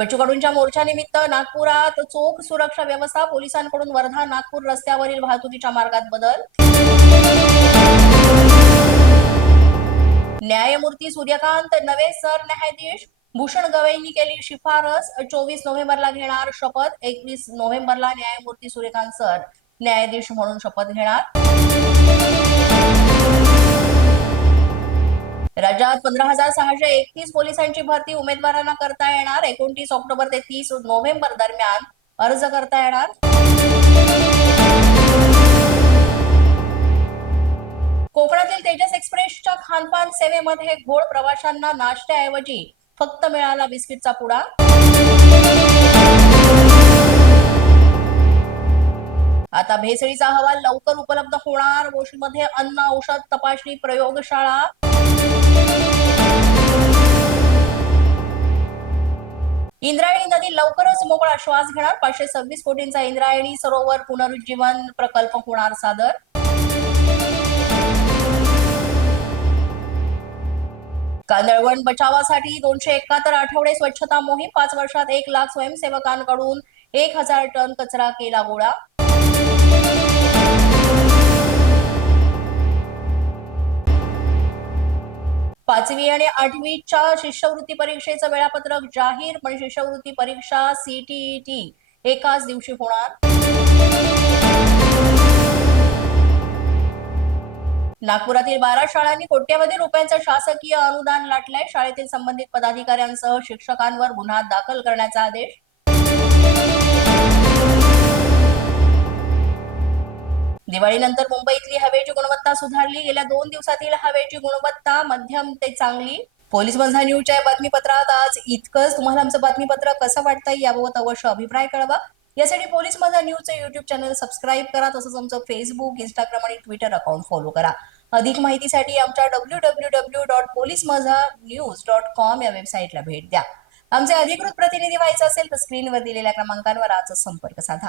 बच्चू कडूंच्या मोर्चानिमित्त नागपुरात चोख सुरक्षा व्यवस्था पोलिसांकडून वर्धा नागपूर रस्त्यावरील वाहतुकीच्या मार्गात बदल. न्यायमूर्ती सूर्यकांत नवे सरन्यायाधीश भूषण गवईंनी केली शिफारस. चोवीस नोव्हेंबरला घेणार शपथ. एकवीस नोव्हेंबरला न्यायमूर्ती सूर्यकांत सर न्यायाधीश म्हणून शपथ घेणार. पंधरा हजार सहाशे एकतीस पोलिसांची भरती उमेदवारांना करता येणार. एकोणतीस ऑक्टोबर ते तीस नोव्हेंबर दरम्यान अर्ज करता येणार. कोकणातील तेजस एक्सप्रेसच्या खानपान सेवेमध्ये घोड प्रवाशांना नाश्त्याऐवजी फक्त मिळाला बिस्किटचा पुडा. आता भेसळीचा अहवाल लवकर उपलब्ध होणार. मध्ये अन्न औषध तपासणी प्रयोगशाळा. इंद्रायणी नदी लवकरच मोकळा श्वास घेणार. पाचशे सव्वीस कोटींचा इंद्रायणी सरोवर पुनरुज्जीवन प्रकल्प होणार सादर. कांदळवण बचावासाठी दोनशे एकाहत्तर आठवडे स्वच्छता मोहीम. पाच वर्षात एक लाख स्वयंसेवकांकडून एक हजार टन कचरा केला गोळा. पाचवी आणि आठवीच्या शिष्यवृत्ती परीक्षेचं वेळापत्रक जाहीर पण शिष्यवृत्ती परीक्षा सीटीईटी एकाच दिवशी होणार. नागपुरातील बारा शाळांनी कोट्यवधी रुपयांचं शासकीय अनुदान लाटलंय. शाळेतील संबंधित पदाधिकाऱ्यांसह शिक्षकांवर गुन्हा दाखल करण्याचा आदेश. दिवाळीनंतर मुंबईतली हवेची गुणवत्ता सुधारली. गेल्या दोन दिवसातील हवेची गुणवत्ता मध्यम ते चांगली. पोलीस बंधा न्यूजच्या बातमीपत्रात आज इतकंच. तुम्हाला आमचं बातमीपत्र कसं वाटतंय याबाबत अवश्य अभिप्राय कळवा. यासाठी पोलीस माझा न्यूजचं युट्यूब चॅनल सबस्क्राईब करा तसंच आमचं फेसबुक इंस्टाग्राम आणि ट्विटर अकाउंट फॉलो करा. अधिक माहितीसाठी आमच्या W W W dot police माझा न्यूज डॉट कॉम या वेबसाईटला भेट द्या. आमचे अधिकृत प्रतिनिधी व्हायचं असेल तर स्क्रीनवर दिलेल्या क्रमांकांवर आजच संपर्क साधा.